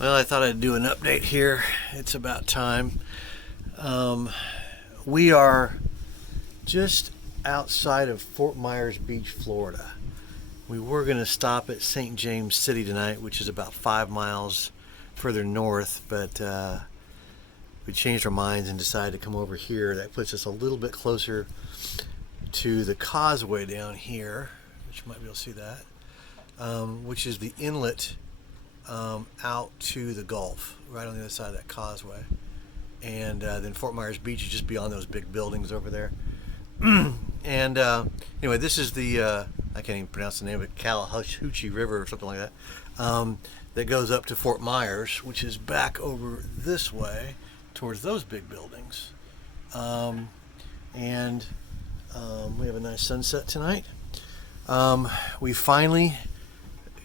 Well, I thought I'd do an update here. It's about time. We are just outside of Fort Myers Beach, Florida. We were going to stop at St. James City tonight, which is about 5 miles further north, but we changed our minds and decided to come over here. That puts us a little bit closer to the causeway down here, which you might be able to see that, which is the inlet out to the Gulf, right on the other side of that causeway. And then Fort Myers Beach is just beyond those big buildings over there. And anyway, this is the, I can't even pronounce the name of it, Calahoochee River or something like that, that goes up to Fort Myers, which is back over this way towards those big buildings. And we have a nice sunset tonight. We finally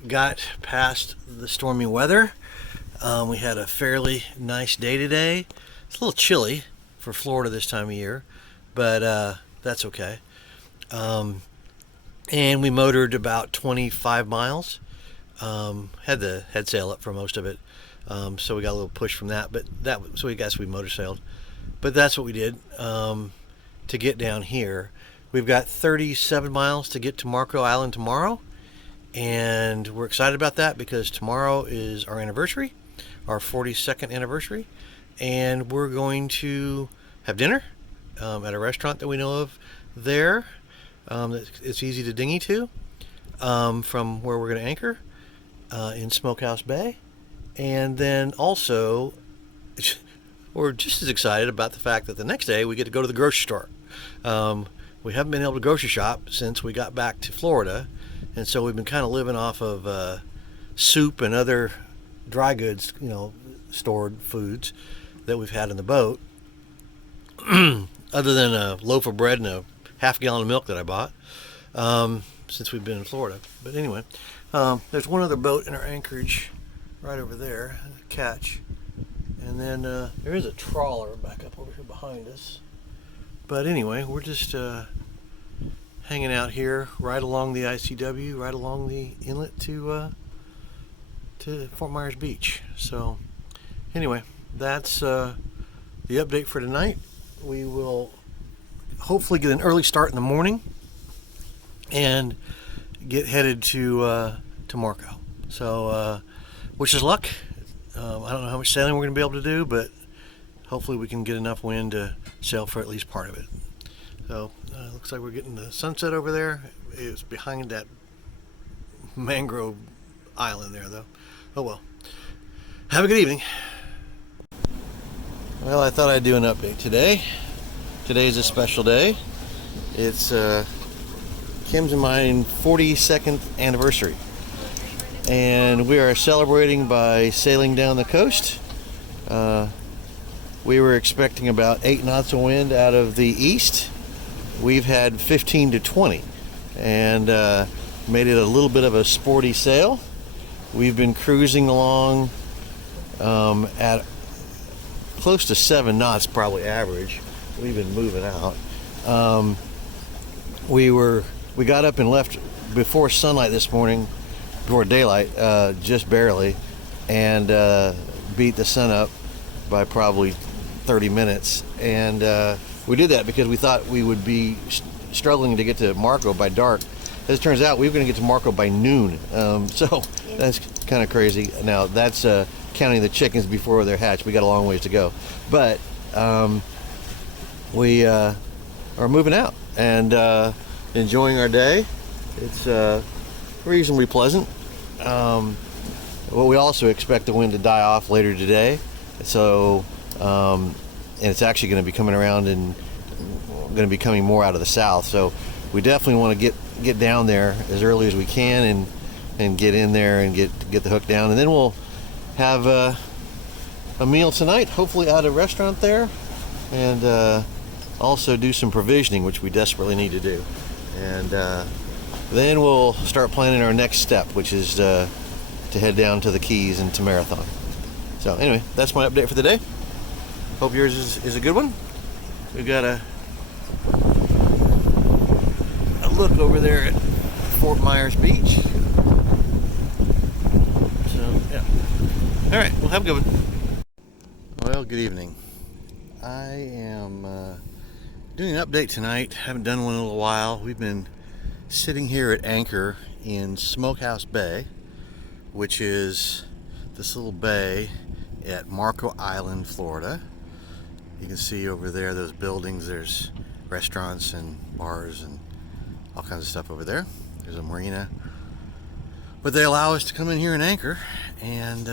got past the stormy weather. We had a fairly nice day today. It's a little chilly for Florida this time of year, but that's okay. And we motored about 25 miles. Had the head sail up for most of it, so we got a little push from that. But so we motor sailed. But that's what we did to get down here. We've got 37 miles to get to Marco Island tomorrow. And we're excited about that because tomorrow is our anniversary, our 42nd anniversary, and we're going to have dinner at a restaurant that we know of there. It's easy to dinghy to from where we're going to anchor in Smokehouse Bay. And then also, we're just as excited about the fact that the next day we get to go to the grocery store. We haven't been able to grocery shop since we got back to Florida. And so we've been kind of living off of soup and other dry goods, stored foods that we've had in the boat. Other than a loaf of bread and a half gallon of milk that I bought since we've been in Florida. But anyway, there's one other boat in our anchorage right over there, catch. And then there is a trawler back up over here behind us. But anyway, we're just hanging out here right along the ICW, right along the inlet to Fort Myers Beach. So anyway, that's the update for tonight. We will hopefully get an early start in the morning and get headed to Marco. So wish us luck. I don't know how much sailing we're going to be able to do, but hopefully we can get enough wind to sail for at least part of it. So looks like we're getting the sunset over there. It's behind that mangrove island there, though. Oh well. Have a good evening. Well, I thought I'd do an update today. Today's a special day. It's Kim's and my 42nd anniversary. And we are celebrating by sailing down the coast. We were expecting about 8 knots of wind out of the east. We've had 15 to 20 and made it a little bit of a sporty sail. We've been cruising along at close to 7 knots, probably average. We've been moving out. We got up and left before sunlight this morning, before daylight, just barely, and beat the sun up by probably 30 minutes. And we did that because we thought we would be struggling to get to Marco by dark. As it turns out, we were going to get to Marco by noon. So that's kind of crazy. Now, that's counting the chickens before they're hatched. We got a long ways to go. But we are moving out and enjoying our day. It's reasonably pleasant. Well, we also expect the wind to die off later today. So, and it's actually going to be coming around and going to be coming more out of the south. So we definitely want to get down there as early as we can and get in there and get the hook down. And then we'll have a meal tonight, hopefully at a restaurant there, and also do some provisioning, which we desperately need to do. And then we'll start planning our next step, which is to head down to the Keys and to Marathon. So anyway, that's my update for the day. Hope yours is a good one. We've got a look over there at Fort Myers Beach. So yeah, All right, well, have a good one. Well, good evening. I am doing an update tonight. Haven't done one in a little while. We've been sitting here at anchor in Smokehouse Bay, which is this little bay at Marco Island, Florida. You can see over there those buildings. There's restaurants and bars and all kinds of stuff over there. There's a marina. But they allow us to come in here and anchor, and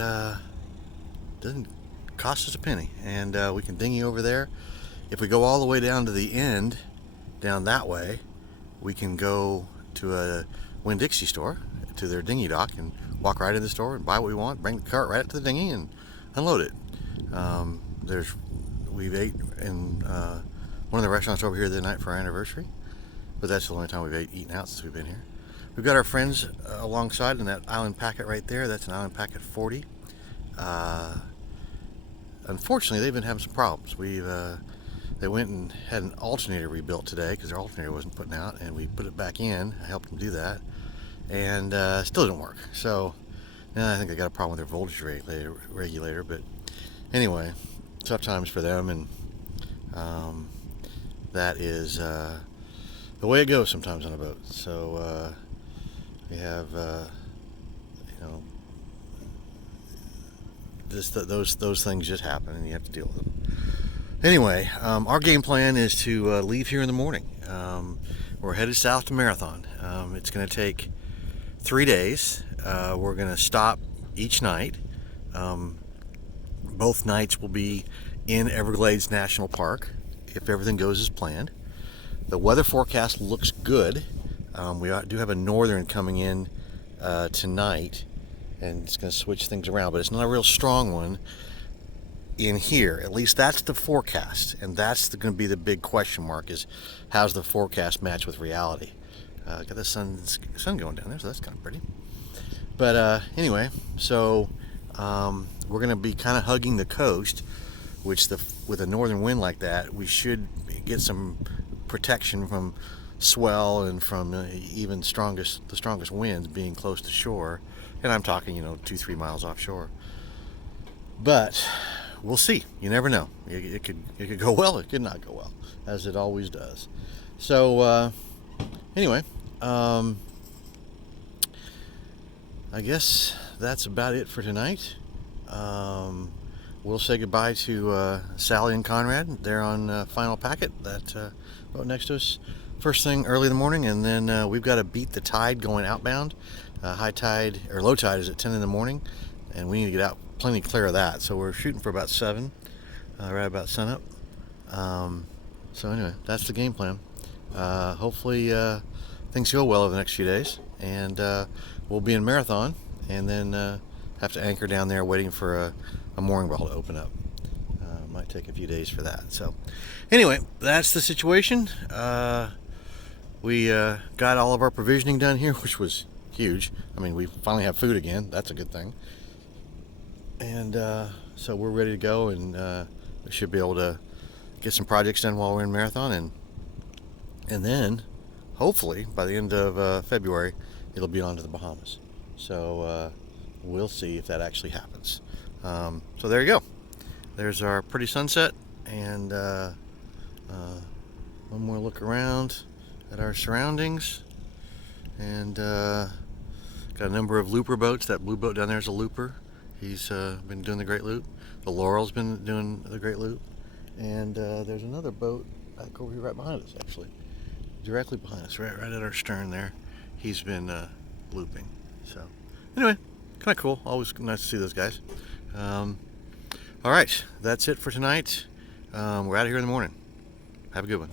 doesn't cost us a penny. And we can dinghy over there. If we go all the way down to the end, down that way, we can go to a Winn-Dixie store, to their dinghy dock, and walk right in the store and buy what we want, bring the cart right up to the dinghy and unload it. We've ate in one of the restaurants over here the night for our anniversary, but that's the only time we've eaten out since we've been here. We've got our friends alongside in that island packet right there. That's an island packet 40. Unfortunately, they've been having some problems. They went and had an alternator rebuilt today because their alternator wasn't putting out, and we put it back in. I helped them do that, and still didn't work. So now I think they got a problem with their voltage regulator. But anyway, tough times for them, and that is the way it goes sometimes on a boat. So we have those things just happen, and you have to deal with them. Anyway, our game plan is to leave here in the morning. We're headed south to Marathon. It's going to take 3 days. We're going to stop each night. Both nights will be in Everglades National Park, if everything goes as planned. The weather forecast looks good. We do have a northern coming in tonight, and it's going to switch things around, but it's not a real strong one in here. At least that's the forecast, and that's going to be the big question mark, is how's the forecast match with reality. Got the sun going down there, so that's kind of pretty. But anyway, so we're going to be kind of hugging the coast, which with a northern wind like that, we should get some protection from swell and from even the strongest winds being close to shore. And I'm talking 2-3 miles offshore. But we'll see. You never know. It could go well. It could not go well, as it always does. So anyway, I guess that's about it for tonight. We'll say goodbye to Sally and Conrad. They're on Final Packet, that boat next to us, first thing early in the morning, and then we've got to beat the tide going outbound. High tide or low tide is at 10 in the morning, and we need to get out plenty clear of that. So we're shooting for about 7, right about sunup. So anyway, that's the game plan. Hopefully things go well over the next few days, and we'll be in Marathon, and then have to anchor down there waiting for a mooring ball to open up. Might take a few days for that. So anyway, that's the situation. We got all of our provisioning done here, which was huge. I mean, we finally have food again. That's a good thing. And so we're ready to go, and we should be able to get some projects done while we're in Marathon, and then hopefully by the end of February it'll be on to the Bahamas. So we'll see if that actually happens. So there you go. There's our pretty sunset, and one more look around at our surroundings, and got a number of looper boats. That blue boat down there is a looper. He's been doing the Great Loop. The Laurel's been doing the Great Loop, and there's another boat back over here right behind us, actually, directly behind us, right at our stern there. He's been looping. So anyway, kind of cool. Always nice to see those guys. All right, that's it for tonight. We're out of here in the morning. Have a good one.